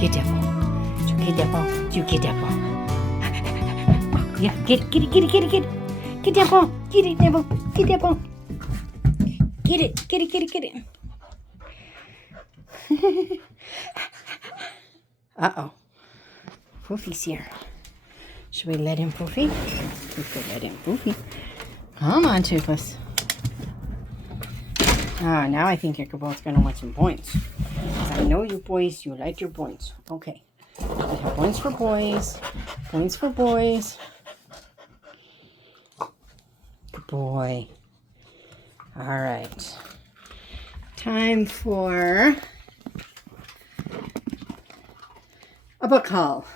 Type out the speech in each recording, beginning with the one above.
Get that ball. You get that ball. You get that ball. Yeah, get it. Get that ball. Get it, Nibble. Get that ball. Get it. Uh-oh. Poofy's here. Should we let him, Poofy? We could let him, Poofy. Come on, Toothless. Ah, now I think you're both going to want some points. I know you boys, you like your points. Okay. We have points for boys. Points for boys. Good boy. All right. Time for a book haul.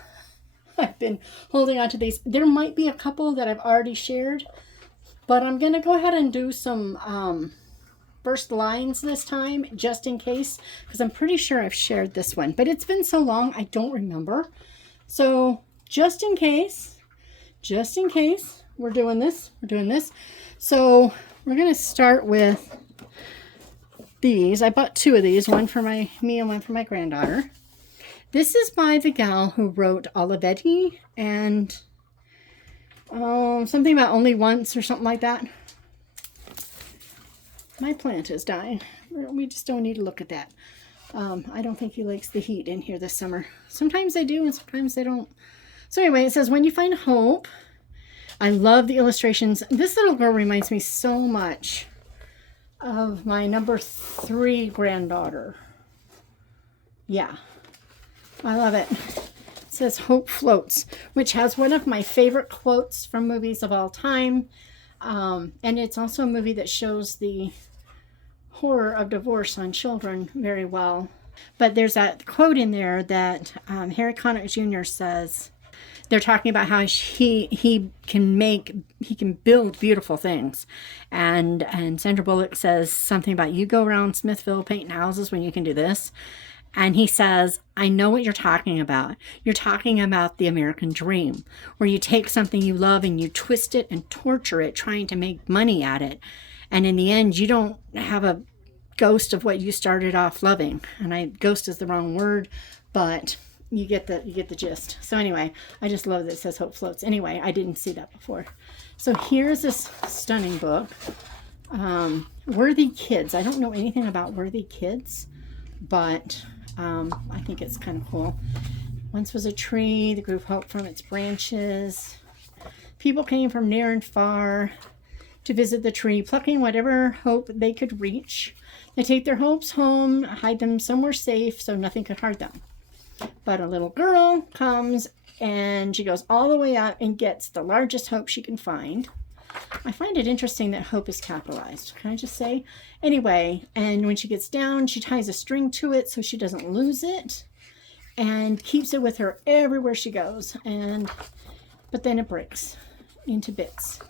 I've been holding on to these. There might be a couple that I've already shared, but I'm going to go ahead and do some first lines this time, just in case, because I'm pretty sure I've shared this one, but it's been so long, I don't remember. So just in case, we're doing this. So we're going to start with these. I bought two of these, one for me and one for my granddaughter. This is by the gal who wrote Olivetti and something about Only Once or something like that. My plant is dying. We just don't need to look at that. I don't think he likes the heat in here this summer. Sometimes they do and sometimes they don't. So anyway, it says, when you find hope. I love the illustrations. This little girl reminds me so much of my number 3 granddaughter. Yeah. I love it. It says Hope Floats, which has one of my favorite quotes from movies of all time. And it's also a movie that shows the horror of divorce on children very well. But there's that quote in there that Harry Connick Jr. says. They're talking about how he can build beautiful things. And Sandra Bullock says something about, you go around Smithville painting houses when you can do this. And he says, I know what you're talking about. You're talking about the American dream, where you take something you love and you twist it and torture it, trying to make money at it. And in the end, you don't have a ghost of what you started off loving. And ghost is the wrong word, but you get the gist. So anyway, I just love that it says Hope Floats. Anyway, I didn't see that before. So here's this stunning book, Worthy Kids. I don't know anything about Worthy Kids, but I think it's kind of cool. Once was a tree, the grew hope from its branches. People came from near and far to visit the tree, plucking whatever hope they could reach. They take their hopes home, hide them somewhere safe so nothing could hurt them. But a little girl comes and she goes all the way out and gets the largest hope she can find. I find it interesting that hope is capitalized. Can I just say? Anyway, and when she gets down, she ties a string to it so she doesn't lose it and keeps it with her everywhere she goes. But then it breaks into bits.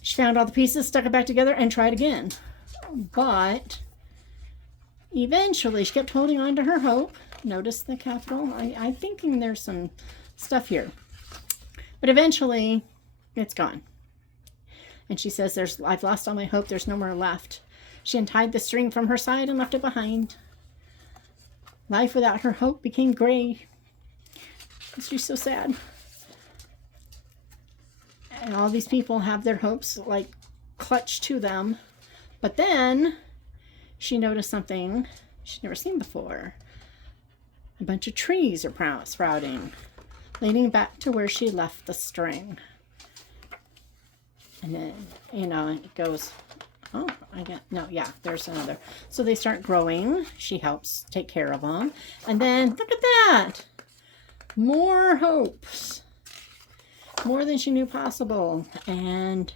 She found all the pieces, stuck it back together, and tried again. But eventually, she kept holding on to her hope. Notice the capital. I'm thinking there's some stuff here. But eventually, it's gone. And she says, I've lost all my hope. There's no more left. She untied the string from her side and left it behind. Life without her hope became gray. She's so sad. And all these people have their hopes like clutched to them. But then she noticed something she'd never seen before. A bunch of trees are sprouting, leading back to where she left the string. And then, it goes, there's another. So they start growing. She helps take care of them. And then, look at that. More hopes. More than she knew possible. And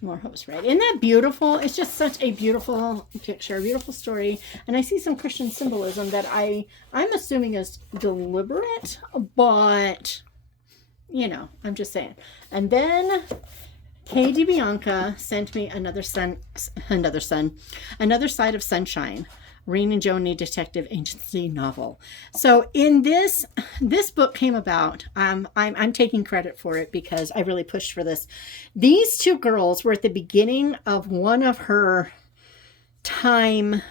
more hopes, right? Isn't that beautiful? It's just such a beautiful picture, a beautiful story. And I see some Christian symbolism that I'm assuming is deliberate, but I'm just saying. And then DiBianca sent me Another Side of Sunshine, Rain and Joni Detective Agency novel. So in this book came about, I'm taking credit for it because I really pushed for this. These two girls were at the beginning of one of her time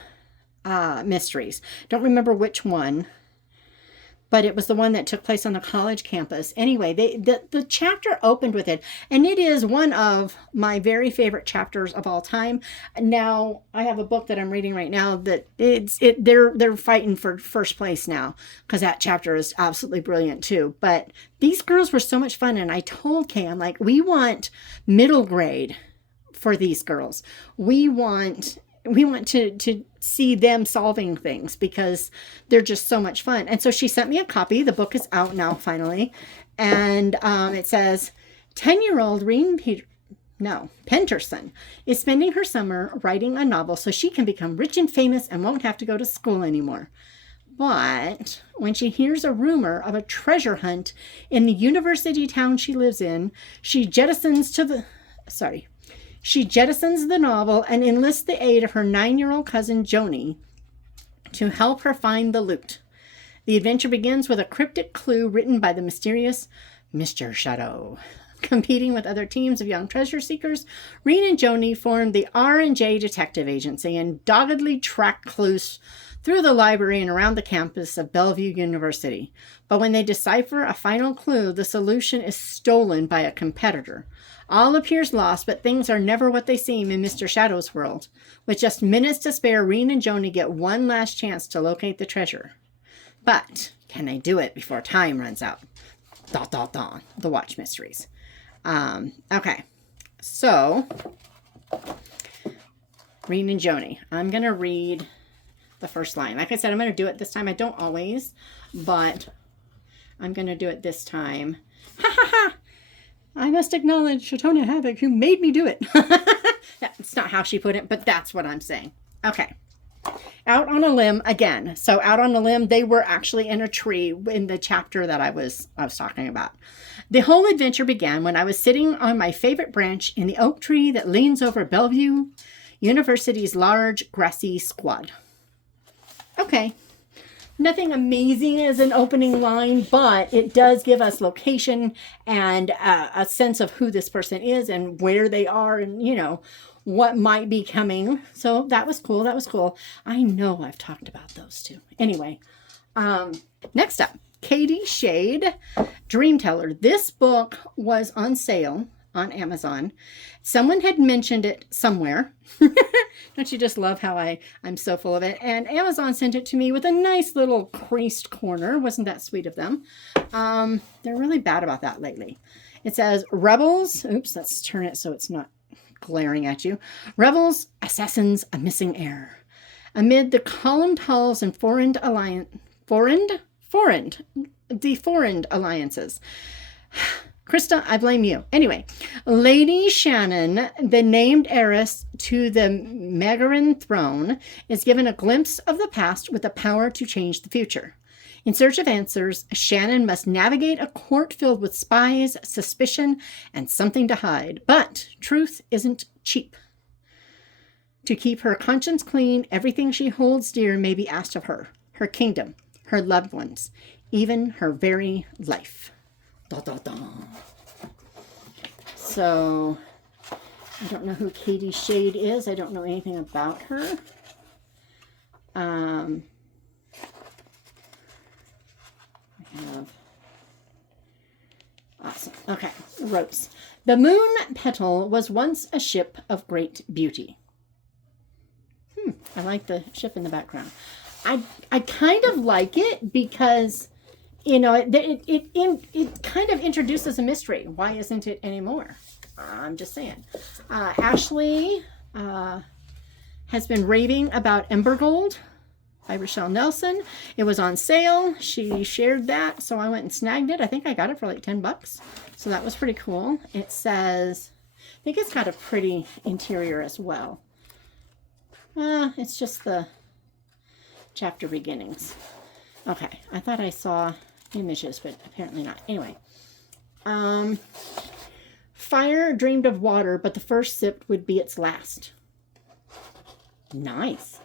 mysteries. Don't remember which one, but it was the one that took place on the college campus. Anyway, the chapter opened with it, and it is one of my very favorite chapters of all time. Now, I have a book that I'm reading right now that they're fighting for first place now, because that chapter is absolutely brilliant too. But these girls were so much fun, and I told Kay, I'm like, we want middle grade for these girls. We want to see them solving things because they're just so much fun. And so she sent me a copy. The book is out now, finally. And it says, 10-year-old Penterson is spending her summer writing a novel so she can become rich and famous and won't have to go to school anymore. But when she hears a rumor of a treasure hunt in the university town she lives in, she jettisons the novel and enlists the aid of her 9-year-old cousin Joni to help her find the loot. The adventure begins with a cryptic clue written by the mysterious Mr. Shadow. Competing with other teams of young treasure seekers, Reen and Joni form the R&J Detective Agency and doggedly track clues through the library and around the campus of Bellevue University. But when they decipher a final clue, the solution is stolen by a competitor. All appears lost, but things are never what they seem in Mr. Shadow's world. With just minutes to spare, Reen and Joni get one last chance to locate the treasure. But can they do it before time runs out? The Watch Mysteries. Okay, so Reen and Joni. I'm going to read the first line. Like I said, I'm going to do it this time. I don't always, but I'm going to do it this time. Ha ha ha! I must acknowledge Shatona Havoc, who made me do it. That's not how she put it, but that's what I'm saying. Okay. Out on a limb again. So out on a limb, they were actually in a tree in the chapter that I was talking about. The whole adventure began when I was sitting on my favorite branch in the oak tree that leans over Bellevue University's large grassy squad. Okay. Nothing amazing as an opening line, but it does give us location and a sense of who this person is and where they are and, you know, what might be coming. So that was cool. That was cool. I know I've talked about those two. Anyway, next up, Katie Shade, Dreamt Teller. This book was on sale on Amazon. Someone had mentioned it somewhere. Don't you just love how I'm so full of it? And Amazon sent it to me with a nice little creased corner. Wasn't that sweet of them? They're really bad about that lately. It says, Rebels. Oops, let's turn it so it's not glaring at you. Rebels, assassins, a missing heir. Amid the columned halls and foreign alliances. Krista, I blame you. Anyway, Lady Shannon, the named heiress to the Magarin throne, is given a glimpse of the past with the power to change the future. In search of answers, Shannon must navigate a court filled with spies, suspicion, and something to hide. But truth isn't cheap. To keep her conscience clean, everything she holds dear may be asked of her. Her kingdom, her loved ones, even her very life. So, I don't know who Katie Shade is. I don't know anything about her. I have... Awesome. Okay, Rose. The Moon Petal was once a ship of great beauty. I like the ship in the background. I kind of like it because... You know, it kind of introduces a mystery. Why isn't it anymore? I'm just saying. Ashley has been raving about Ember Gold by Rachelle Nelson. It was on sale. She shared that, so I went and snagged it. I think I got it for like $10. So that was pretty cool. It says, I think it's got a pretty interior as well. It's just the chapter beginnings. Okay, I thought I saw images, but apparently not. Anyway, fire dreamed of water, but the first sip would be its last. Nice.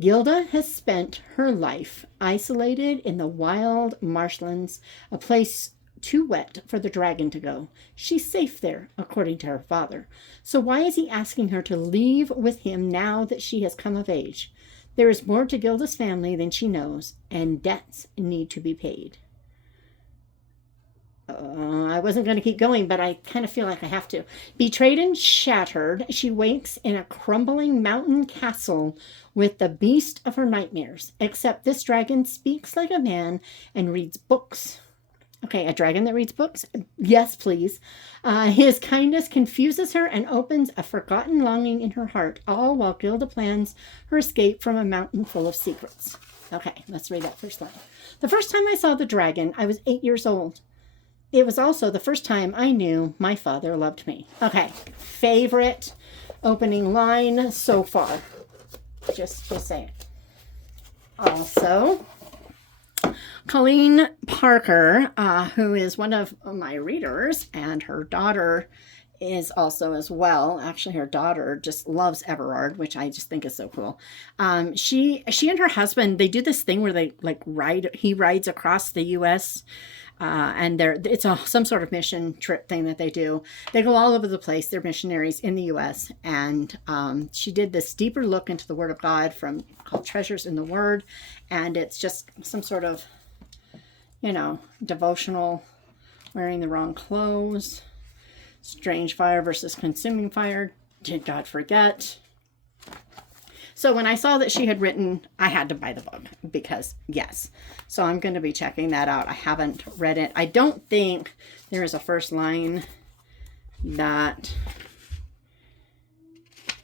Gilda has spent her life isolated in the wild marshlands, a place too wet for the dragon to go. She's safe there, according to her father. So why is he asking her to leave with him now that she has come of age? There is more to Gilda's family than she knows, and debts need to be paid. I wasn't going to keep going, but I kind of feel like I have to. Betrayed and shattered, she wakes in a crumbling mountain castle with the beast of her nightmares. Except this dragon speaks like a man and reads books. Okay, a dragon that reads books? Yes, please. His kindness confuses her and opens a forgotten longing in her heart, all while Gilda plans her escape from a mountain full of secrets. Okay, let's read that first line. The first time I saw the dragon, I was 8 years old. It was also the first time I knew my father loved me. Okay, favorite opening line so far. Just saying. Also, Colleen Parker, who is one of my readers, and her daughter is also as well. Actually, her daughter just loves Everard, which I just think is so cool. She and her husband, they do this thing where they he rides across the U.S., and it's some sort of mission trip thing that they do. They go all over the place. They're missionaries in the U.S. And she did this deeper look into the Word of God called Treasures in the Word. And it's just some sort of, devotional, wearing the wrong clothes, strange fire versus consuming fire. Did God forget? So when I saw that she had written, I had to buy the book because, yes. So I'm going to be checking that out. I haven't read it. I don't think there is a first line that...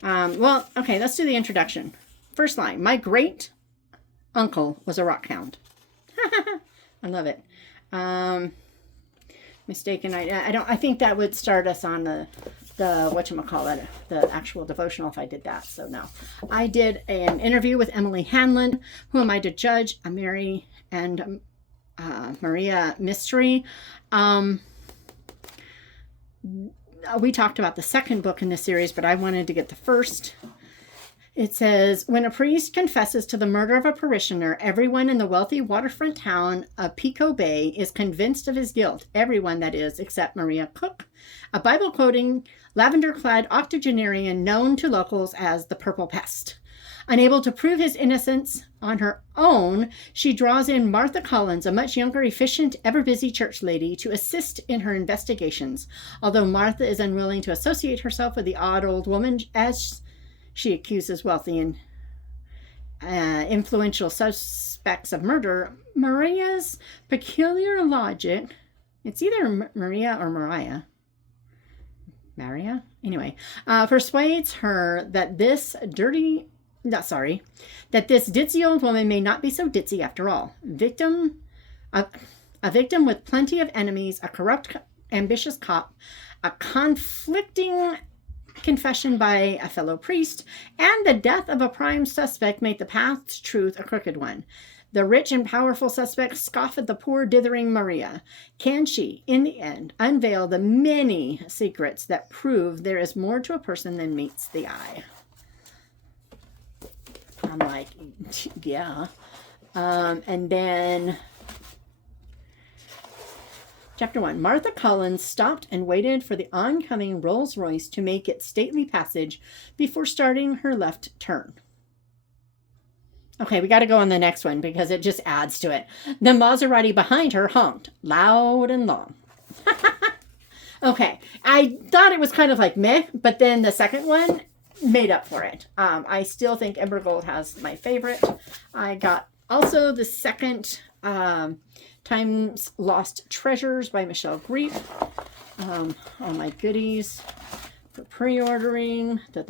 well, okay, let's do the introduction. First line. My great uncle was a rock hound. I love it. Mistaken. I think that would start us on the whatchamacallit, the actual devotional if I did that. So no. I did an interview with Emily Hanlon, Who Am I to Judge? A Mary and Maria mystery. We talked about the second book in this series, but I wanted to get the first. It says, when a priest confesses to the murder of a parishioner, everyone in the wealthy waterfront town of Pico Bay is convinced of his guilt. Everyone, that is, except Maria Cook, a Bible-quoting, lavender-clad octogenarian known to locals as the Purple Pest. Unable to prove his innocence on her own, she draws in Martha Collins, a much younger, efficient, ever-busy church lady, to assist in her investigations. Although Martha is unwilling to associate herself with the odd old woman, as she accuses wealthy and influential suspects of murder, Maria's peculiar logic, it's either Maria or Mariah, Maria? Anyway, persuades her that this ditzy old woman may not be so ditzy after all. A victim with plenty of enemies, a corrupt, ambitious cop, a conflicting confession by a fellow priest, and the death of a prime suspect make the path to truth a crooked one. The rich and powerful suspect scoff at the poor dithering Maria. Can she, in the end, unveil the many secrets that prove there is more to a person than meets the eye? I'm like, yeah. And then... Chapter 1. Martha Collins stopped and waited for the oncoming Rolls Royce to make its stately passage before starting her left turn. Okay, we got to go on the next one because it just adds to it. The Maserati behind her honked loud and long. Okay, I thought it was kind of like meh, but then the second one made up for it. I still think Embergold has my favorite. I got also the second... Time's Lost Treasures by Michelle Griep. All my goodies for pre-ordering. Well,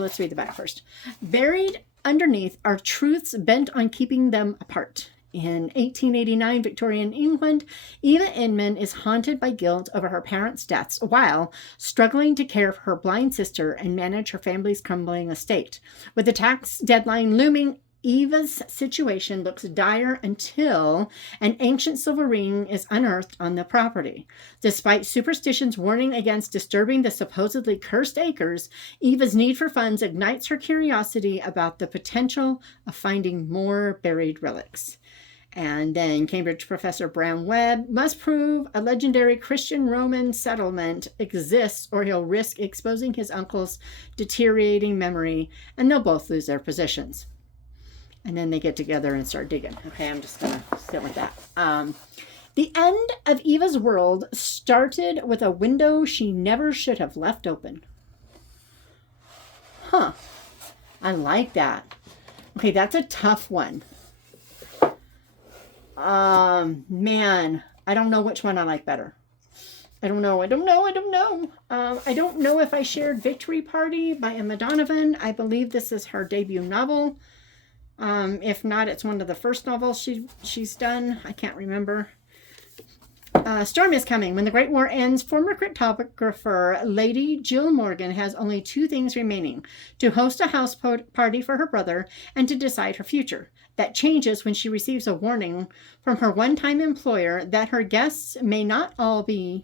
let's read the back first. Buried underneath are truths bent on keeping them apart. In 1889 Victorian England, Eva Inman is haunted by guilt over her parents' deaths while struggling to care for her blind sister and manage her family's crumbling estate. With the tax deadline looming, Eva's situation looks dire until an ancient silver ring is unearthed on the property. Despite superstitions warning against disturbing the supposedly cursed acres, Eva's need for funds ignites her curiosity about the potential of finding more buried relics. And then Cambridge professor Brown Webb must prove a legendary Christian Roman settlement exists or he'll risk exposing his uncle's deteriorating memory, and they'll both lose their positions. And then they get together and start digging. Okay, I'm just going to sit with that. The end of Eva's world started with a window she never should have left open. Huh. I like that. Okay, that's a tough one. Man, I don't know which one I like better. I don't know. I don't know if I shared Victory Party by Emma Donovan. I believe this is her debut novel. If not, it's one of the first novels she's done. I can't remember. Storm is Coming. When the Great War ends, former cryptographer Lady Jill Morgan has only two things remaining: to host a house party for her brother and to decide her future. That changes when she receives a warning from her one-time employer that her guests may not be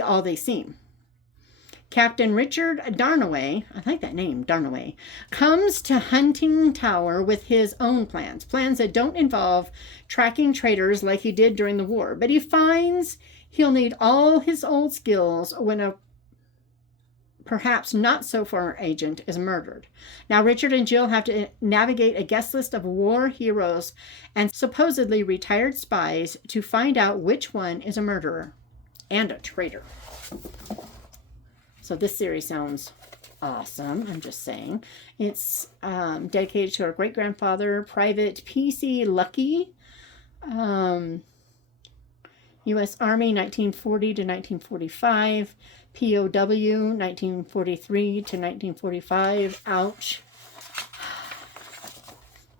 all they seem. Captain Richard Darnaway, I like that name, Darnaway, comes to Hunting Tower with his own plans that don't involve tracking traitors like he did during the war, but he finds he'll need all his old skills when a perhaps not so far agent is murdered. Now Richard and Jill have to navigate a guest list of war heroes and supposedly retired spies to find out which one is a murderer and a traitor. So this series sounds awesome. I'm just saying. It's dedicated to her great-grandfather, Private P.C. Lucky, U.S. Army, 1940 to 1945, POW, 1943 to 1945. Ouch.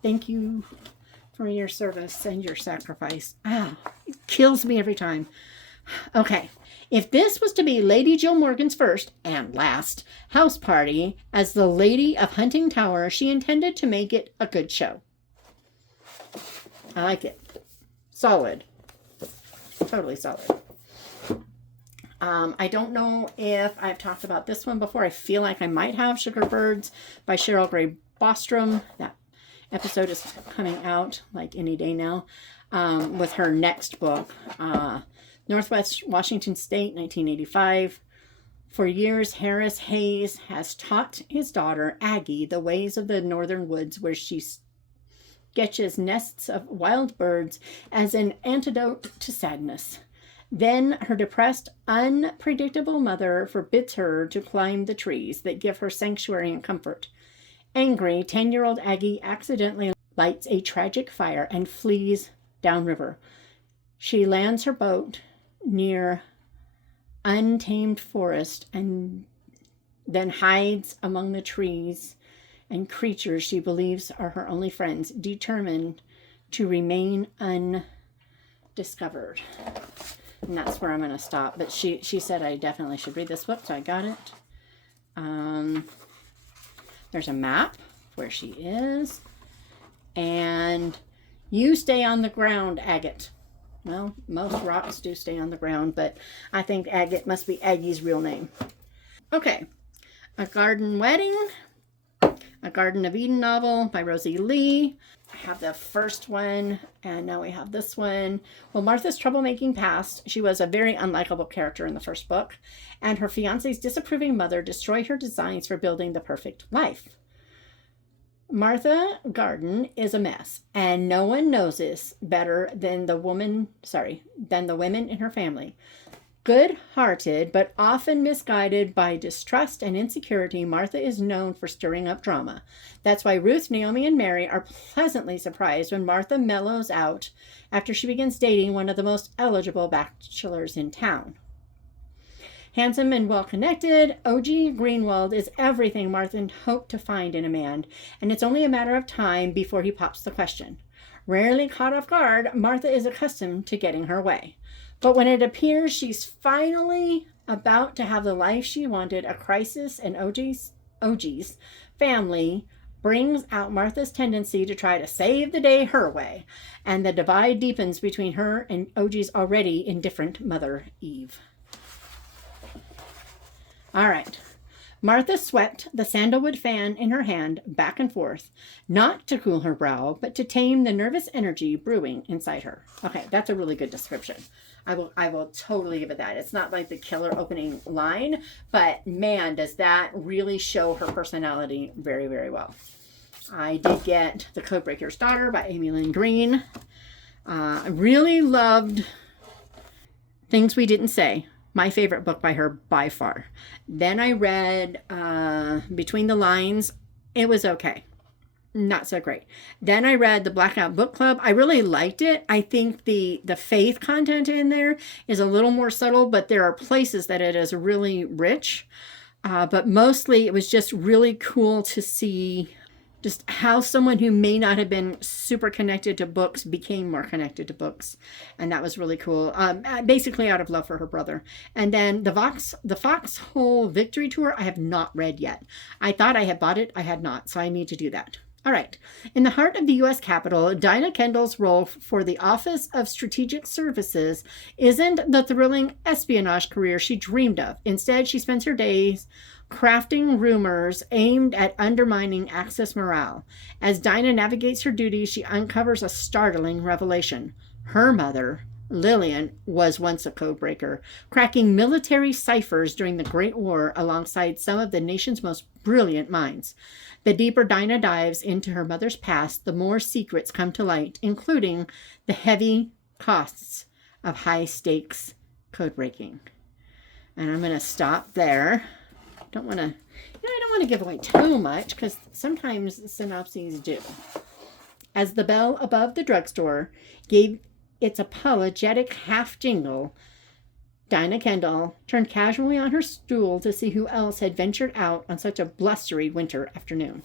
Thank you for your service and your sacrifice. Ah, it kills me every time. Okay. If this was to be Lady Jill Morgan's first and last house party as the Lady of Hunting Tower, she intended to make it a good show. I like it. Solid. Totally solid. I don't know if I've talked about this one before. I feel like I might have. Sugar Birds by Cheryl Gray Bostrom. That episode is coming out like any day now with her next book. Northwest Washington State, 1985. For years, Harris Hayes has taught his daughter, Aggie, the ways of the northern woods, where she sketches nests of wild birds as an antidote to sadness. Then her depressed, unpredictable mother forbids her to climb the trees that give her sanctuary and comfort. Angry, 10-year-old Aggie accidentally lights a tragic fire and flees downriver. She lands her boat near untamed forest and then hides among the trees and creatures she believes are her only friends, determined to remain undiscovered. And that's where I'm going to stop. But she said I definitely should read this book, so I got it. There's a map where she is. And you stay on the ground, Agate. Well, most rocks do stay on the ground, but I think Agate must be Aggie's real name. Okay. A Garden Wedding. A Garden of Eden novel by Rosey Lee. I have the first one, and now we have this one. Well, Martha's troublemaking past, she was a very unlikable character in the first book, and her fiancé's disapproving mother destroy her designs for building the perfect life. Martha Gardin is a mess, and no one knows this better than the women in her family. Good-hearted, but often misguided by distrust and insecurity, Martha is known for stirring up drama. That's why Ruth, Naomi, and Mary are pleasantly surprised when Martha mellows out after she begins dating one of the most eligible bachelors in town. Handsome and well-connected, O.G. Greenwald is everything Martha hoped to find in a man, and it's only a matter of time before he pops the question. Rarely caught off guard, Martha is accustomed to getting her way. But when it appears she's finally about to have the life she wanted, a crisis in OG's family brings out Martha's tendency to try to save the day her way, and the divide deepens between her and OG's already indifferent mother, Eve. All right. Martha swept the sandalwood fan in her hand back and forth, not to cool her brow, but to tame the nervous energy brewing inside her. Okay, that's a really good description. I will totally give it that. It's not like the killer opening line, but man, does that really show her personality very, very well. I did get The Codebreaker's Daughter by Amy Lynn Green. I really loved Things We Didn't Say. My favorite book by her by far. Then I read Between the Lines. It was okay. Not so great. Then I read The Blackout Book Club. I really liked it. I think the faith content in there is a little more subtle, but there are places that it is really rich. But mostly it was just really cool to see just how someone who may not have been super connected to books became more connected to books. And that was really cool. Basically out of love for her brother. And then the Foxhole Victory Tour, I have not read yet. I thought I had bought it. I had not. So I need to do that. All right. In the heart of the U.S. Capitol, Dinah Kendall's role for the Office of Strategic Services isn't the thrilling espionage career she dreamed of. Instead, she spends her days crafting rumors aimed at undermining Axis morale. As Dinah navigates her duties, she uncovers a startling revelation. Her mother, Lillian, was once a codebreaker, cracking military ciphers during the Great War alongside some of the nation's most brilliant minds. The deeper Dinah dives into her mother's past, the more secrets come to light, including the heavy costs of high-stakes codebreaking. And I'm going to stop there. I don't want to give away too much because sometimes synopses do. As the bell above the drugstore gave its apologetic half jingle, Dinah Kendall turned casually on her stool to see who else had ventured out on such a blustery winter afternoon.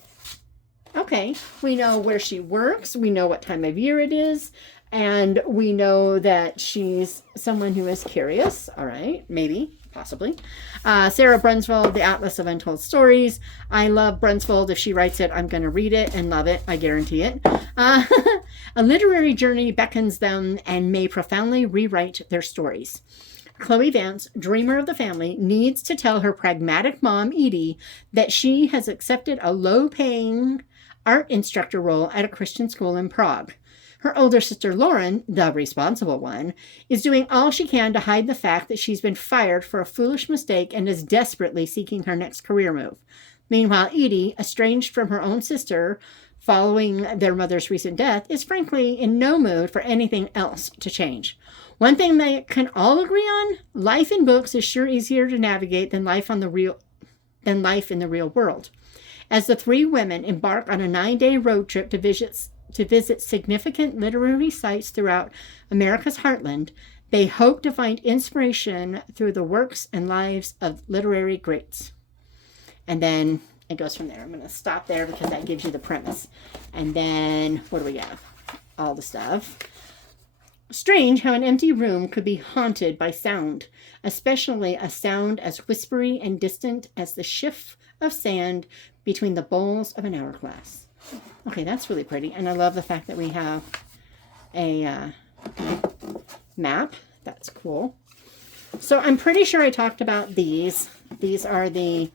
Okay, we know where she works, we know what time of year it is, and we know that she's someone who is curious. All right, maybe. Possibly. Sara Brunsvold, The Atlas of Untold Stories. I love Brunsvold. If she writes it, I'm going to read it and love it. I guarantee it. A literary journey beckons them and may profoundly rewrite their stories. Chloe Vance, dreamer of the family, needs to tell her pragmatic mom, Edie, that she has accepted a low-paying art instructor role at a Christian school in Prague. Her older sister, Lauren, the responsible one, is doing all she can to hide the fact that she's been fired for a foolish mistake and is desperately seeking her next career move. Meanwhile, Edie, estranged from her own sister following their mother's recent death, is frankly in no mood for anything else to change. One thing they can all agree on, life in books is sure easier to navigate than life in the real world. As the three women embark on a 9-day road trip to visit significant literary sites throughout America's heartland, they hope to find inspiration through the works and lives of literary greats. And then it goes from there. I'm going to stop there because that gives you the premise. And then, what do we have? All the stuff. Strange how an empty room could be haunted by sound, especially a sound as whispery and distant as the shift of sand between the bowls of an hourglass. Okay, that's really pretty. And I love the fact that we have a map. That's cool. So I'm pretty sure I talked about these. These are the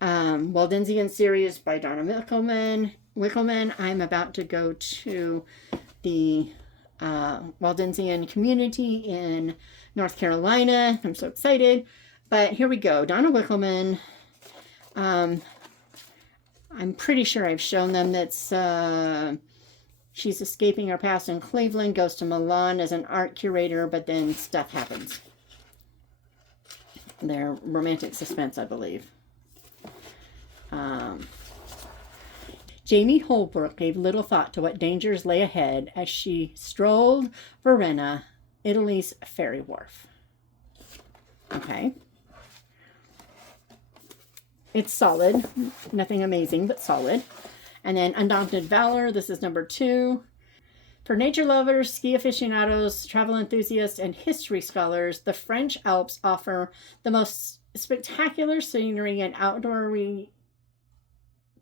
Waldenzian Series by Donna Wichelman. I'm about to go to the Waldenzian community in North Carolina. I'm so excited. But here we go. Donna Wichelman. I'm pretty sure I've shown them. That's she's escaping her past in Cleveland, goes to Milan as an art curator, but then stuff happens. They're romantic suspense, I believe. Jamie Holbrook gave little thought to what dangers lay ahead as she strolled Varenna, Italy's ferry wharf. Okay. It's solid. Nothing amazing, but solid. And then Undaunted Valor. This is number 2. For nature lovers, ski aficionados, travel enthusiasts, and history scholars, the French Alps offer the most spectacular scenery and outdoor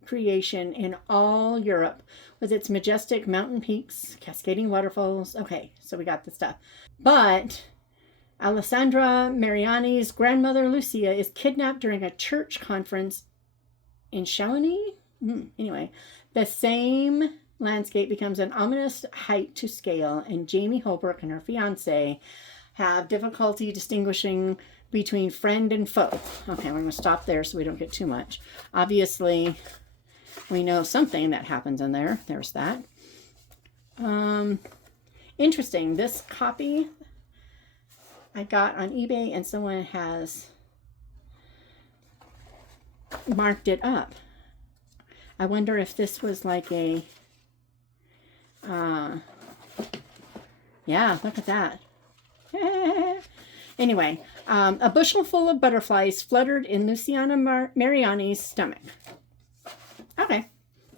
creation in all Europe, with its majestic mountain peaks, cascading waterfalls. Okay, so we got the stuff. But Alessandra Mariani's grandmother Lucia is kidnapped during a church conference in Shawnee. Anyway, the same landscape becomes an ominous height to scale, and Jamie Holbrook and her fiance have difficulty distinguishing between friend and foe. Okay, we're going to stop there so we don't get too much. Obviously, we know something that happens in there. There's that. Interesting. This copy I got on eBay, and someone has marked it up. I wonder if this was like a, yeah, look at that. Anyway, a bushel full of butterflies fluttered in Luciana Mariani's stomach. Okay,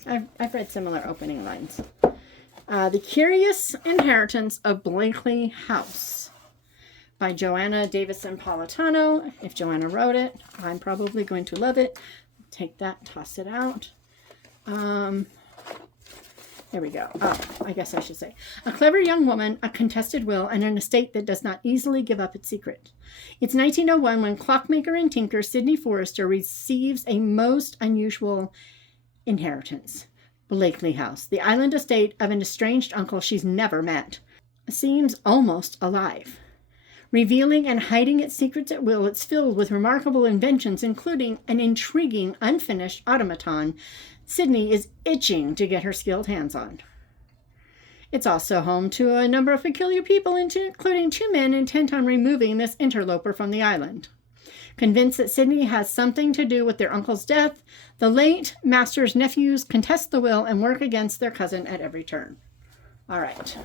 I've read similar opening lines. The Curious Inheritance of Blankley House by Joanna Davidson Politano. If Joanna wrote it, I'm probably going to love it. Take that, toss it out. There we go. Oh, I guess I should say. A clever young woman, a contested will, and an estate that does not easily give up its secret. It's 1901 when clockmaker and tinker Sidney Forrester receives a most unusual inheritance. Blankley House, the island estate of an estranged uncle she's never met, seems almost alive. Revealing and hiding its secrets at will, it's filled with remarkable inventions, including an intriguing, unfinished automaton Sidney is itching to get her skilled hands on. It's also home to a number of peculiar people, including 2 men intent on removing this interloper from the island. Convinced that Sidney has something to do with their uncle's death, the late master's nephews contest the will and work against their cousin at every turn. All right.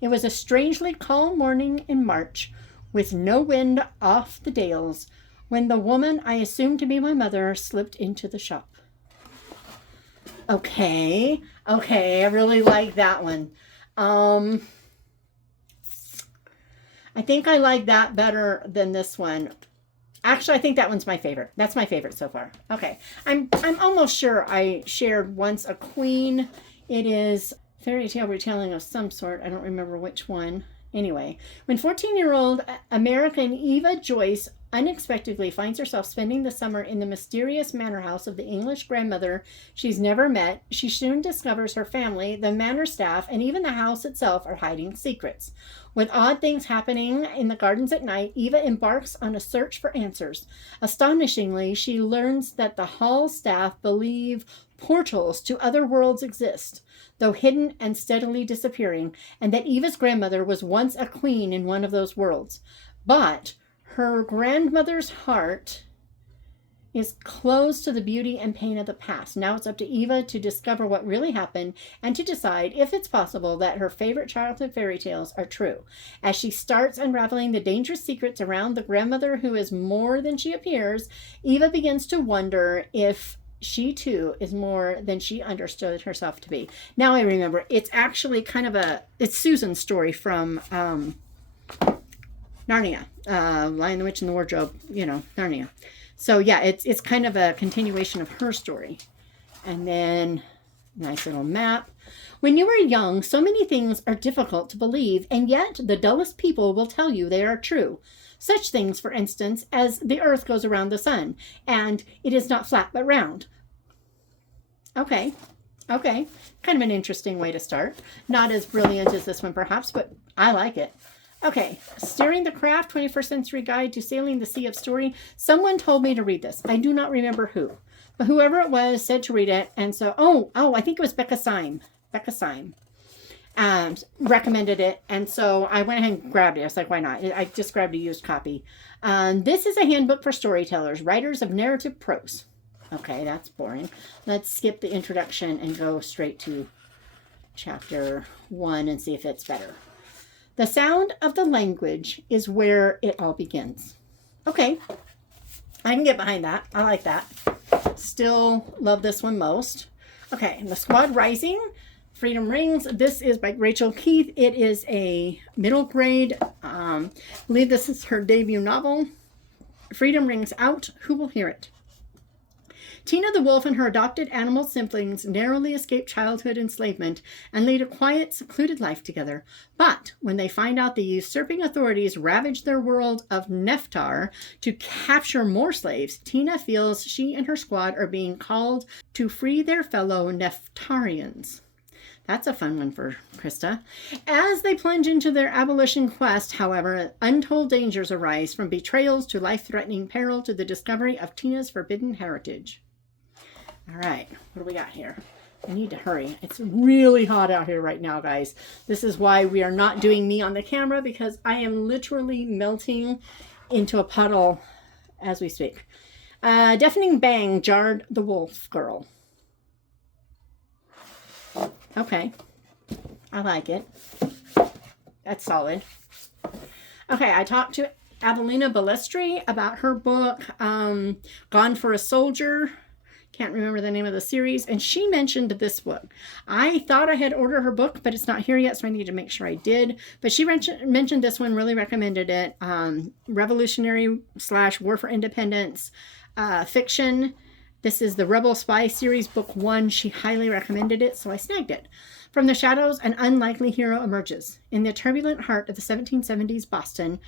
It was a strangely calm morning in March, with no wind off the dales, when the woman I assumed to be my mother slipped into the shop. Okay, I really like that one. I think I like that better than this one. Actually, I think that one's my favorite. That's my favorite so far. Okay, I'm almost sure I shared once a queen. It is fairy tale retelling of some sort. I don't remember which one. Anyway, when 14-year-old American Eva Joyce unexpectedly finds herself spending the summer in the mysterious manor house of the English grandmother she's never met, she soon discovers her family, the manor staff, and even the house itself are hiding secrets. With odd things happening in the gardens at night, Eva embarks on a search for answers. Astonishingly, she learns that the hall staff believe portals to other worlds exist, though hidden and steadily disappearing, and that Eva's grandmother was once a queen in one of those worlds. But her grandmother's heart is closed to the beauty and pain of the past. Now it's up to Eva to discover what really happened and to decide if it's possible that her favorite childhood fairy tales are true. As she starts unraveling the dangerous secrets around the grandmother who is more than she appears, Eva begins to wonder if she too is more than she understood herself to be. Now I remember, it's actually it's Susan's story from Narnia, Lion, the Witch, and the Wardrobe, Narnia. So yeah, it's kind of a continuation of her story. And then, nice little map. When you are young, so many things are difficult to believe, and yet the dullest people will tell you they are true. Such things, for instance, as the earth goes around the sun, and it is not flat but round. Okay. Kind of an interesting way to start. Not as brilliant as this one, perhaps, but I like it. Okay, Steering the Craft, 21st Century Guide to Sailing the Sea of Story. Someone told me to read this. I do not remember who, but whoever it was said to read it. And so, I think it was Becca Syme. Recommended it. And so I went ahead and grabbed it. I was like, why not? I just grabbed a used copy. This is a handbook for storytellers, writers of narrative prose. Okay, that's boring. Let's skip the introduction and go straight to chapter 1 and see if it's better. The sound of the language is where it all begins. Okay, I can get behind that. I like that. Still love this one most. Okay, The Squad Rising, Freedom Rings. This is by Rachel Keith. It is a middle grade. I believe this is her debut novel. Freedom rings out. Who will hear it? Tina the wolf and her adopted animal siblings narrowly escape childhood enslavement and lead a quiet, secluded life together. But when they find out the usurping authorities ravage their world of Neftar to capture more slaves, Tina feels she and her squad are being called to free their fellow Neftarians. That's a fun one for Krista. As they plunge into their abolition quest, however, untold dangers arise, from betrayals to life-threatening peril to the discovery of Tina's forbidden heritage. All right, what do we got here? I need to hurry. It's really hot out here right now, guys. This is why we are not doing me on the camera, because I am literally melting into a puddle as we speak. Deafening bang jarred the wolf girl. Okay, I like it. That's solid. Okay, I talked to Adelina Balestri about her book, Gone for a Soldier. Can't remember the name of the series. And she mentioned this book. I thought I had ordered her book, but it's not here yet, so I need to make sure I did. But she mentioned this one, really recommended it. Revolutionary / War for Independence fiction. This is the Rebel Spy series, book 1. She highly recommended it, so I snagged it. From the shadows, an unlikely hero emerges. In the turbulent heart of the 1770s Boston,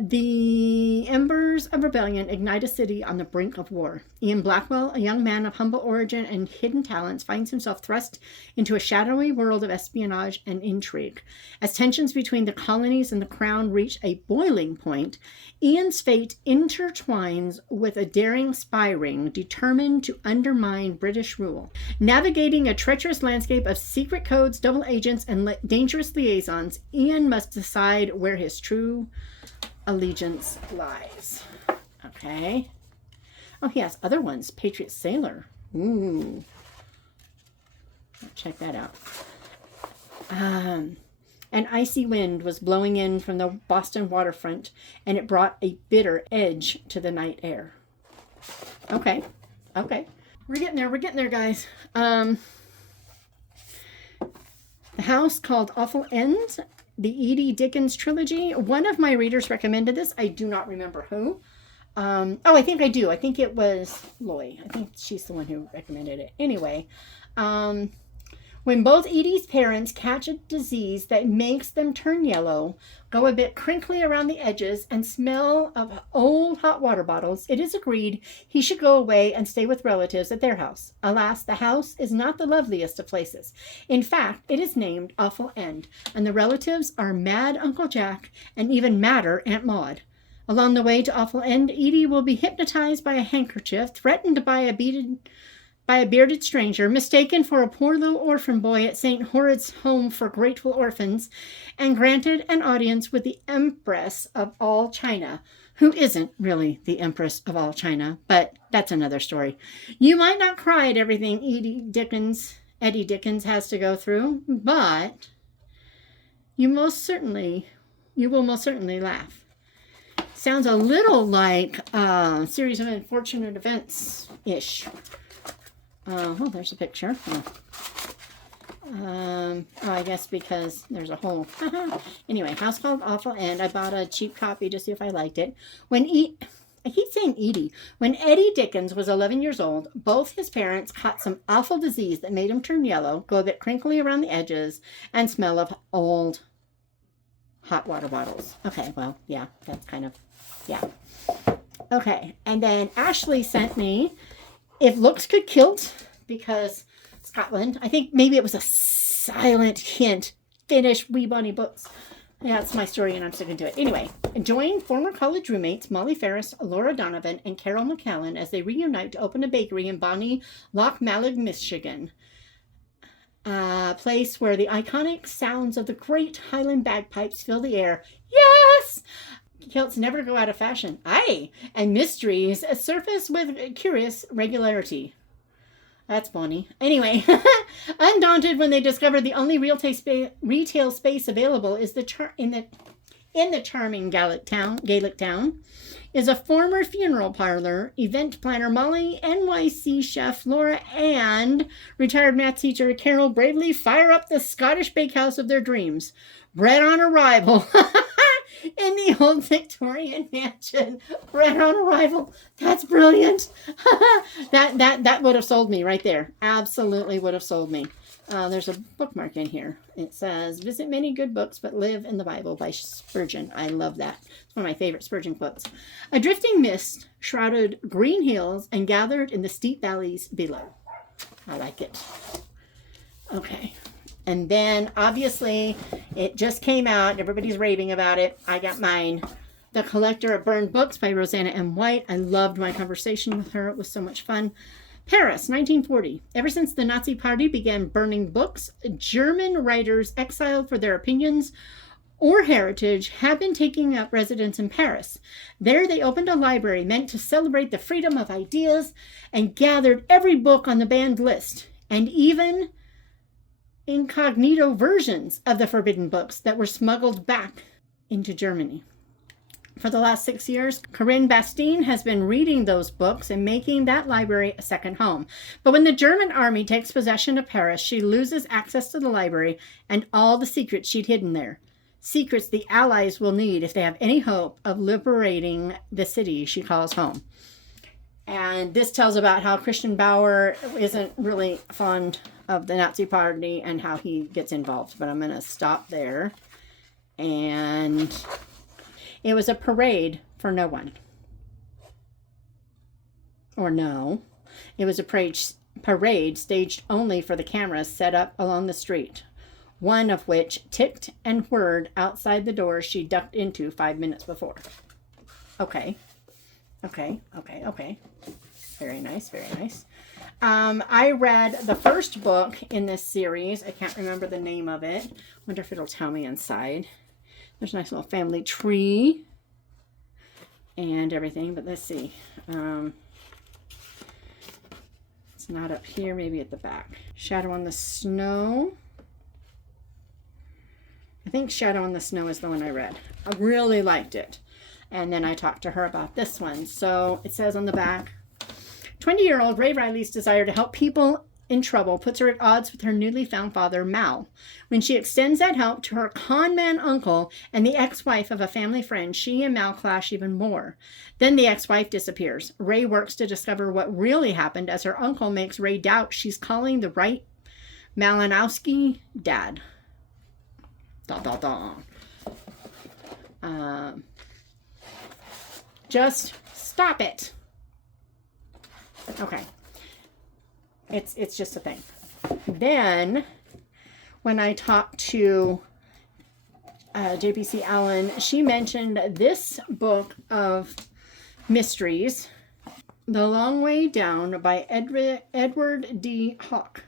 the embers of rebellion ignite a city on the brink of war. Ian Blackwell, a young man of humble origin and hidden talents, finds himself thrust into a shadowy world of espionage and intrigue. As tensions between the colonies and the crown reach a boiling point, Ian's fate intertwines with a daring spy ring determined to undermine British rule. Navigating a treacherous landscape of secret codes, double agents, and dangerous liaisons, Ian must decide where his true allegiance lies. Okay. Oh, he has other ones. Patriot Sailor. Ooh. Check that out. An icy wind was blowing in from the Boston waterfront, and it brought a bitter edge to the night air. Okay. Okay. We're getting there. We're getting there, guys. The house called Awful End. The Edie Dickens trilogy. One of my readers recommended this. I do not remember who. I think I do. I think it was Loy. I think she's the one who recommended it. Anyway, when both Edie's parents catch a disease that makes them turn yellow, go a bit crinkly around the edges, and smell of old hot water bottles, it is agreed he should go away and stay with relatives at their house. Alas, the house is not the loveliest of places. In fact, it is named Awful End, and the relatives are Mad Uncle Jack and even madder Aunt Maud. Along the way to Awful End, Edie will be hypnotized by a handkerchief, threatened by a bearded stranger, mistaken for a poor little orphan boy at St. Horrid's Home for Grateful Orphans, and granted an audience with the Empress of all China, who isn't really the Empress of all China, but that's another story. You might not cry at everything Eddie Dickens has to go through, but you will most certainly laugh. Sounds a little like a series of unfortunate events-ish. There's a picture. I guess because there's a hole. Anyway, house called Awful End. I bought a cheap copy to see if I liked it. I keep saying Edie. When Eddie Dickens was 11 years old, both his parents caught some awful disease that made him turn yellow, go a bit crinkly around the edges, and smell of old hot water bottles. Okay, well, yeah, that's kind of, yeah. Okay, and then Ashley sent me If Looks Could Kilt, because Scotland, I think maybe it was a silent hint, finish Wee Bonnie books. Yeah, that's my story and I'm sticking to it. Anyway, join former college roommates Molly Ferris, Laura Donovan, and Carol McCallan as they reunite to open a bakery in Bonnie, Lochmallig, Michigan. A place where the iconic sounds of the great Highland bagpipes fill the air. Yes! Kilts never go out of fashion. Aye! And mysteries surface with curious regularity. That's Bonnie. Anyway, undaunted when they discover the only retail space available is in the charming Gaelic town, is a former funeral parlor, event planner Molly, NYC chef Laura, and retired math teacher Carol bravely fire up the Scottish bakehouse of their dreams. Bread on arrival. in the old Victorian mansion right on arrival. That's brilliant. that would have sold me right there. Absolutely would have sold me. There's a bookmark in here. It says, visit many good books, but live in the Bible by Spurgeon. I love that. It's one of my favorite Spurgeon quotes. A drifting mist shrouded green hills and gathered in the steep valleys below. I like it. Okay. And then, obviously, it just came out. Everybody's raving about it. I got mine. The Collector of Burned Books by Rosanna M. White. I loved my conversation with her. It was so much fun. Paris, 1940. Ever since the Nazi Party began burning books, German writers exiled for their opinions or heritage have been taking up residence in Paris. There they opened a library meant to celebrate the freedom of ideas and gathered every book on the banned list, and even incognito versions of the forbidden books that were smuggled back into Germany. For the last 6 years, Corinne Bastien has been reading those books and making that library a second home. But when the German army takes possession of Paris, she loses access to the library and all the secrets she'd hidden there. Secrets the Allies will need if they have any hope of liberating the city she calls home. And this tells about how Christian Bauer isn't really fond of the Nazi Party and how he gets involved. But I'm going to stop there. And it was a parade for no one. Or no. It was a parade staged only for the cameras set up along the street, one of which ticked and whirred outside the door she ducked into 5 minutes before. Okay. Very nice, very nice. I read the first book in this series. I can't remember the name of it. Wonder if it'll tell me inside. There's a nice little family tree and everything, but let's see. It's not up here, maybe at the back. Shadow on the Snow. I think Shadow on the Snow is the one I read. I really liked it. And then I talked to her about this one. So it says on the back, 20-year-old Ray Riley's desire to help people in trouble puts her at odds with her newly found father, Mal. When she extends that help to her con man uncle and the ex-wife of a family friend, she and Mal clash even more. Then the ex-wife disappears. Ray works to discover what really happened as her uncle makes Ray doubt she's calling the right Malinowski dad. Just stop it. Okay. It's just a thing. Then, when I talked to JPC Allen, she mentioned this book of mysteries, The Long Way Down by Edward D. Hawke,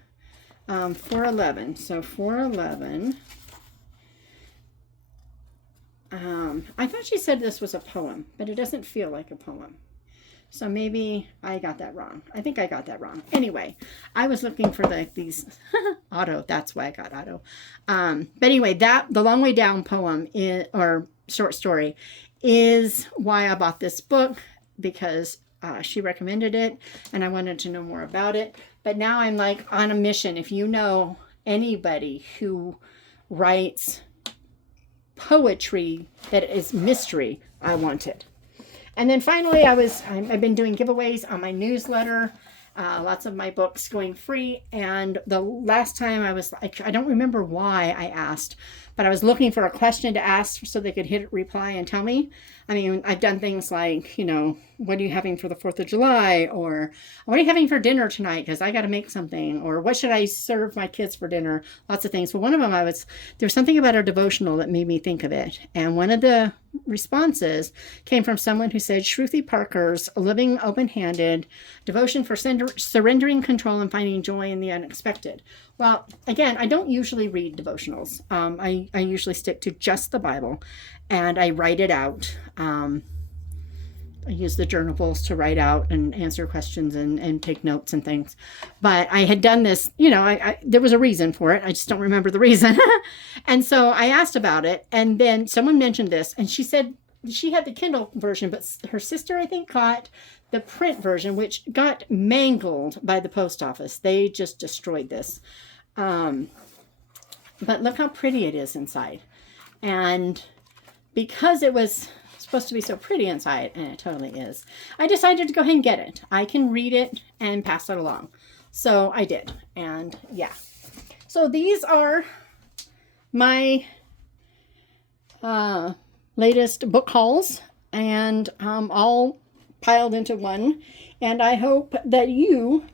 411. So 411. I thought she said this was a poem, but it doesn't feel like a poem. So maybe I got that wrong. I think I got that wrong. Anyway, I was looking for these Otto. That's why I got Otto. But anyway, The Long Way Down poem or short story is why I bought this book, because she recommended it and I wanted to know more about it. But now I'm like on a mission. If you know anybody who writes poetry that is mystery, I want it. And then finally, I've been doing giveaways on my newsletter, lots of my books going free. And the last time I don't remember why I asked, but I was looking for a question to ask so they could hit reply and tell me. I mean, I've done things like, what are you having for the 4th of July? Or what are you having for dinner tonight? Because I got to make something. Or what should I serve my kids for dinner? Lots of things. But one of them, there was something about our devotional that made me think of it. And one of the responses came from someone who said, Shruti Parker's Living Open-Handed, Devotion for Surrendering Control and Finding Joy in the Unexpected. Well, again, I don't usually read devotionals. I usually stick to just the Bible, and I write it out. I use the journables to write out and answer questions and take notes and things. But I had done this, there was a reason for it. I just don't remember the reason. And so I asked about it, and then someone mentioned this, and she said she had the Kindle version, but her sister, I think, got the print version, which got mangled by the post office. They just destroyed this. But look how pretty it is inside. And because it was supposed to be so pretty inside, and it totally is, I decided to go ahead and get it. I can read it and pass it along. So I did. And yeah. So these are my latest book hauls, and all piled into one. And I hope that you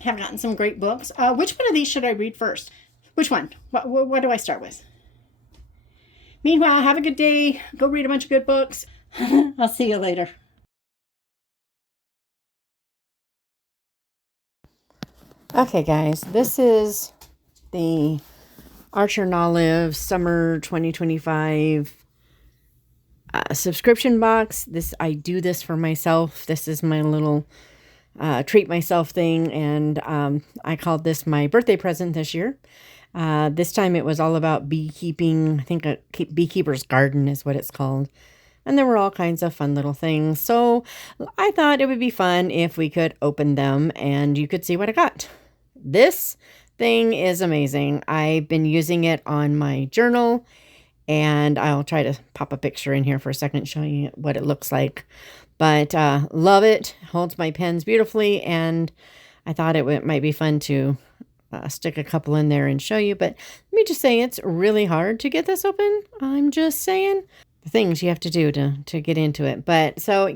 have gotten some great books. Which one of these should I read first? Which one? What do I start with? Meanwhile, have a good day. Go read a bunch of good books. I'll see you later. Okay, guys, this is the Archer and Olive Summer 2025 subscription box. I do this for myself. This is my little treat myself thing, and I called this my birthday present this year. This time it was all about beekeeping. I think a beekeeper's garden is what it's called. And there were all kinds of fun little things. So I thought it would be fun if we could open them and you could see what I got. This thing is amazing. I've been using it on my journal, and I'll try to pop a picture in here for a second showing you what it looks like. But love it. Holds my pens beautifully, and I thought it might be fun to stick a couple in there and show you. But let me just say, it's really hard to get this open. I'm just saying the things you have to do to get into it. But so,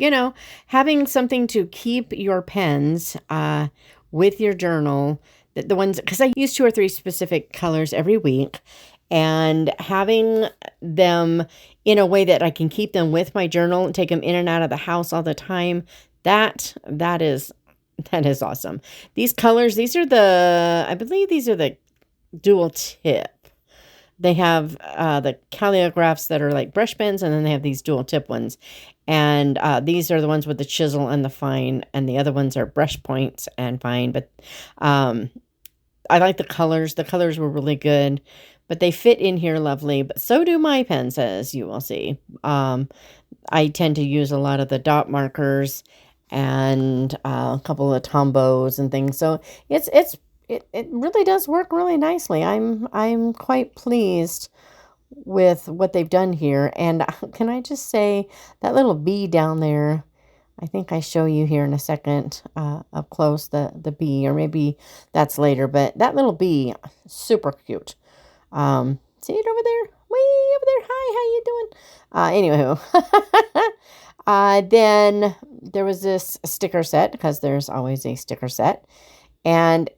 having something to keep your pens with your journal, the ones, because I use 2 or 3 specific colors every week, and having them in a way that I can keep them with my journal and take them in and out of the house all the time, that is awesome. These colors, I believe these are the dual tip. They have the calligraphs that are like brush pens, and then they have these dual tip ones. And these are the ones with the chisel and the fine, and the other ones are brush points and fine. But I like the colors. The colors were really good, but they fit in here lovely. But so do my pens, as you will see. I tend to use a lot of the dot markers and a couple of Tombos and things. So it really does work really nicely. I'm quite pleased with what they've done here. And can I just say that little bee down there, I think I show you here in a second up close, the bee, or maybe that's later, but that little bee, super cute. See it over there? Way over there. Hi, how you doing? Anywho, then there was this sticker set, because there's always a sticker set. And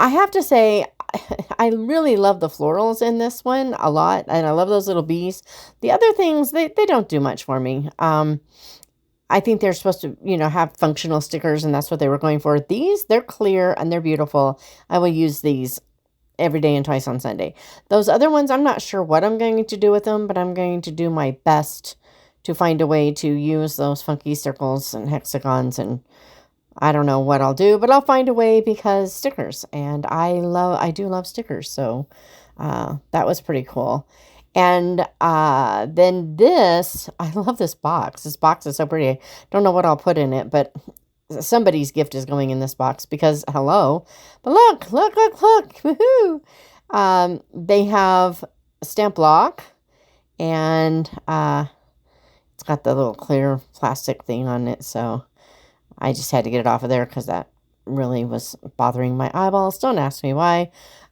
I have to say, I really love the florals in this one a lot, and I love those little bees. The other things, they don't do much for me. I think they're supposed to, have functional stickers, and that's what they were going for. These, they're clear and they're beautiful. I will use these every day and twice on Sunday. Those other ones, I'm not sure what I'm going to do with them, but I'm going to do my best to find a way to use those funky circles and hexagons, and I don't know what I'll do, but I'll find a way, because stickers, and I do love stickers. So that was pretty cool. And then this, I love this box. This box is so pretty. I don't know what I'll put in it, but somebody's gift is going in this box, because hello. But look, woohoo. They have a stamp lock, and it's got the little clear plastic thing on it. So I just had to get it off of there, because that really was bothering my eyeballs. Don't ask me why.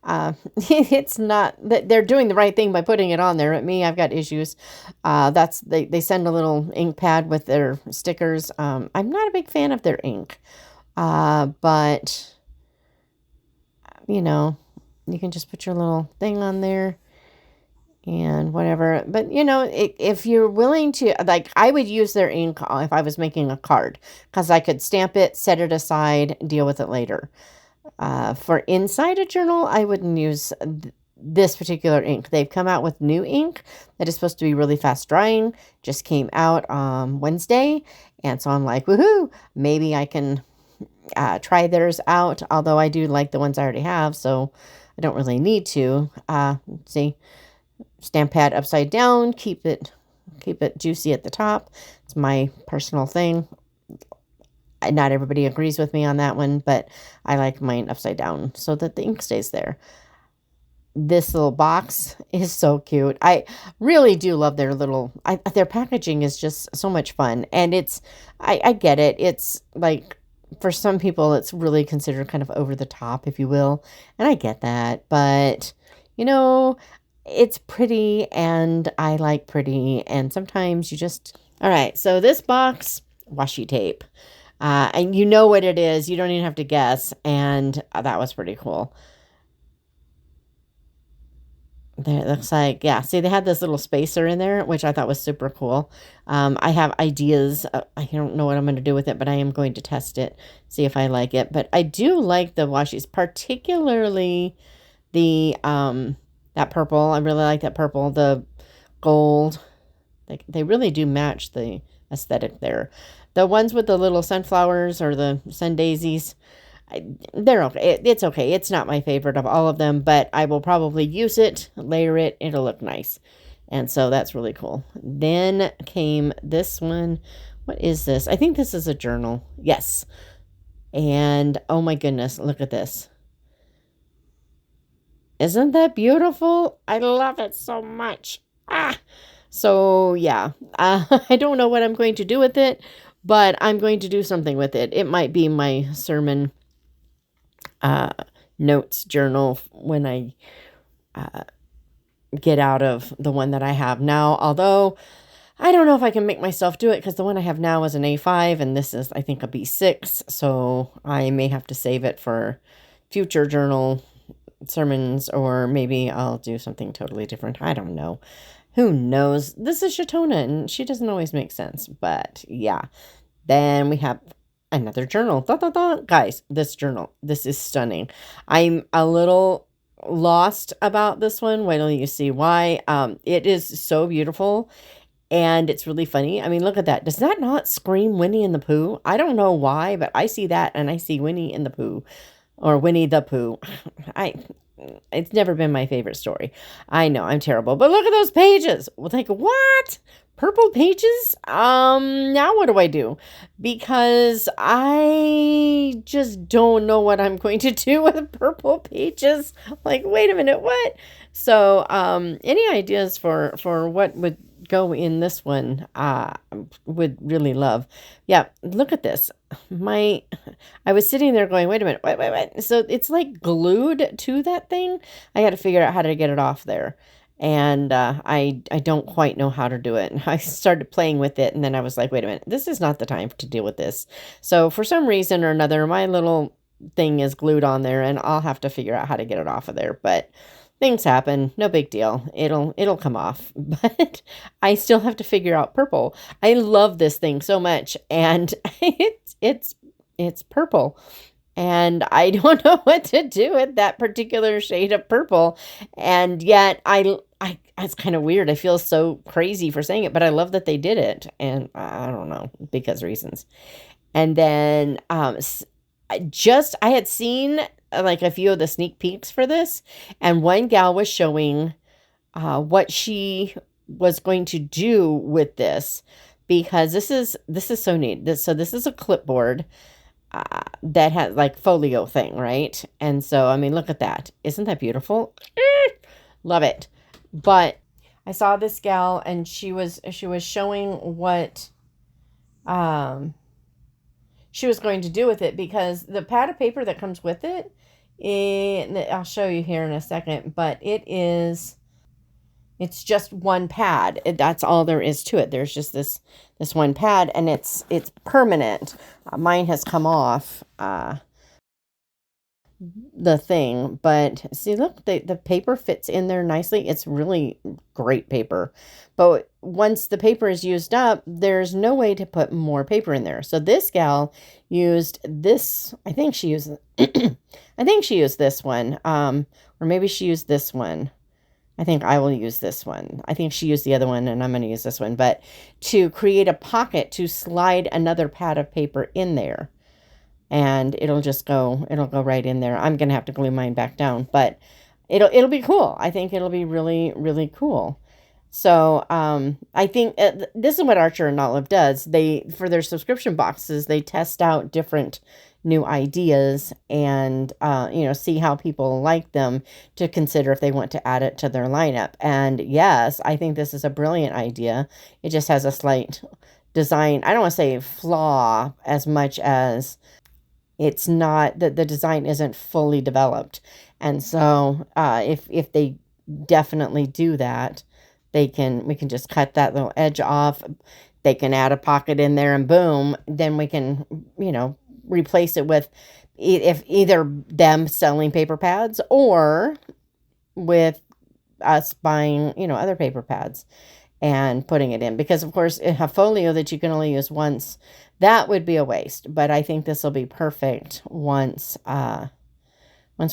It's not that they're doing the right thing by putting it on there. At me, I've got issues. They send a little ink pad with their stickers. I'm not a big fan of their ink, but you can just put your little thing on there and whatever. But if you're willing to, like, I would use their ink if I was making a card, because I could stamp it, set it aside, deal with it later. For inside a journal, I wouldn't use this particular ink. They've come out with new ink that is supposed to be really fast drying. Just came out on Wednesday, and so I'm like, woohoo, maybe I can try theirs out, although I do like the ones I already have, so I don't really need to. See, stamp pad upside down, keep it juicy at the top. It's my personal thing. Not everybody agrees with me on that one, but I like mine upside down so that the ink stays there. this little box is so cute. I really do love their their packaging is just so much fun. And I get it. It's like, for some people, it's really considered kind of over the top, if you will. And I get that. But, it's pretty, and I like pretty. And sometimes you just... All right. So this box, washi tape. And you know what it is. You don't even have to guess. And that was pretty cool. There, it looks like, yeah, see, they had this little spacer in there, which I thought was super cool. I have ideas. I don't know what I'm going to do with it, but I am going to test it, see if I like it. But I do like the washies, particularly the, that purple. I really like that purple, the gold. They really do match the aesthetic there. The ones with the little sunflowers or the sun daisies, they're okay. It's okay. It's not my favorite of all of them, but I will probably use it, layer it. It'll look nice. And so that's really cool. Then came this one. What is this? I think this is a journal. Yes. And oh my goodness, look at this. Isn't that beautiful? I love it so much. So yeah, I don't know what I'm going to do with it, but I'm going to do something with it. It might be my sermon notes journal when I get out of the one that I have now. Although I don't know if I can make myself do it, because the one I have now is an A5 and this is, I think, a B6. So I may have to save it for future journal sermons, or maybe I'll do something totally different. I don't know. Who knows? This is Shatona, and she doesn't always make sense. But yeah. Then we have another journal. Guys, this journal, this is stunning. I'm a little lost about this one. Wait till you see why. It is so beautiful, and it's really funny. I mean, look at that. Does that not scream Winnie and the Pooh? I don't know why, but I see that, and I see Winnie and the Pooh, or Winnie the Pooh. It's never been my favorite story. I know, I'm terrible, but look at those pages. We'll think, what? Purple pages? Now what do I do? Because I just don't know what I'm going to do with purple pages. Like, wait a minute, what? So, any ideas for what would go in this one? Would really love. Yeah, look at this. I was sitting there going, wait a minute, wait. So it's like glued to that thing. I got to figure out how to get it off there. And I don't quite know how to do it. I started playing with it, and then I was like, wait a minute, this is not the time to deal with this. So for some reason or another, my little thing is glued on there, and I'll have to figure out how to get it off of there. But things happen, no big deal. It'll come off. But I still have to figure out purple. I love this thing so much, and it's purple. And I don't know what to do with that particular shade of purple. And yet it's kind of weird. I feel so crazy for saying it, but I love that they did it. And I don't know, because reasons. And then I had seen like a few of the sneak peeks for this. And one gal was showing what she was going to do with this, because this is so neat. This is a clipboard that has like folio thing, right? And so, I mean, look at that. Isn't that beautiful? Love it. But I saw this gal, and she was showing what she was going to do with it, because the pad of paper that comes with it, I'll show you here in a second, but it's just one pad. That's all there is to it. There's just this one pad, and it's permanent. Mine has come off the thing, but see, look, the paper fits in there nicely. It's really great paper. But once the paper is used up, there's no way to put more paper in there. So this gal used this. I think she used this one. Or maybe she used this one. I think I will use this one. I think she used the other one, and I'm going to use this one. But to create a pocket to slide another pad of paper in there. And it'll go right in there. I'm going to have to glue mine back down, but it'll be cool. I think it'll be really, really cool. So I think this is what Archer and Olive does. For their subscription boxes, they test out different new ideas and, see how people like them to consider if they want to add it to their lineup. And yes, I think this is a brilliant idea. It just has a slight design, I don't want to say flaw as much as it's not that the design isn't fully developed. And so if they definitely do that, we can just cut that little edge off. They can add a pocket in there and boom, then we can, replace it with if either them selling paper pads or with us buying, other paper pads and putting it in. Because of course, a folio that you can only use once, that would be a waste. But I think this will be perfect once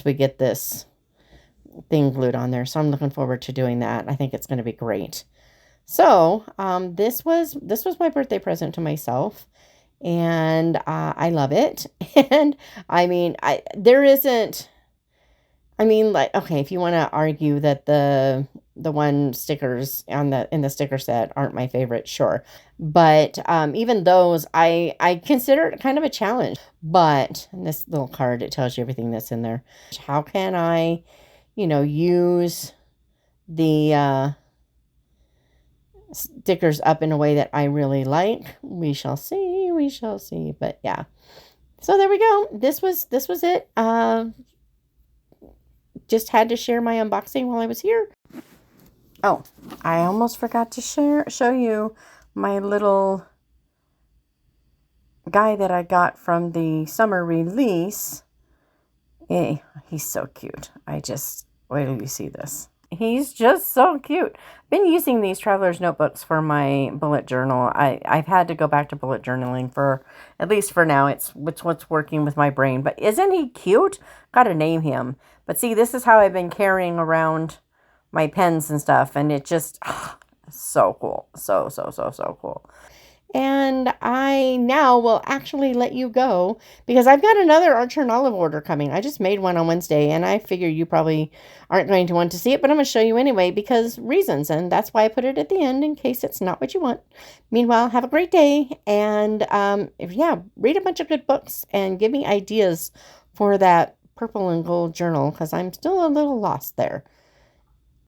we get this thing glued on there. So I'm looking forward to doing that. I think it's going to be great. So this was my birthday present to myself, and I love it. And I mean, okay, if you want to argue that the one stickers in the sticker set aren't my favorite, sure. But even those, I consider it kind of a challenge. But in this little card, it tells you everything that's in there. How can I, use the stickers up in a way that I really like? We shall see. But yeah. So there we go. This was it. Just had to share my unboxing while I was here. Oh, I almost forgot to show you my little guy that I got from the summer release. Hey, he's so cute. Wait till you see this. He's just so cute. Been using these traveler's notebooks for my bullet journal. I've had to go back to bullet journaling for, at least for now. It's what's working with my brain. But isn't he cute? Gotta name him. But see, this is how I've been carrying around my pens and stuff. And it just, so cool. So cool. And I now will actually let you go because I've got another Archer and Olive order coming. I just made one on Wednesday, and I figure you probably aren't going to want to see it, but I'm going to show you anyway because reasons, and that's why I put it at the end in case it's not what you want. Meanwhile, have a great day, and read a bunch of good books and give me ideas for that purple and gold journal because I'm still a little lost there.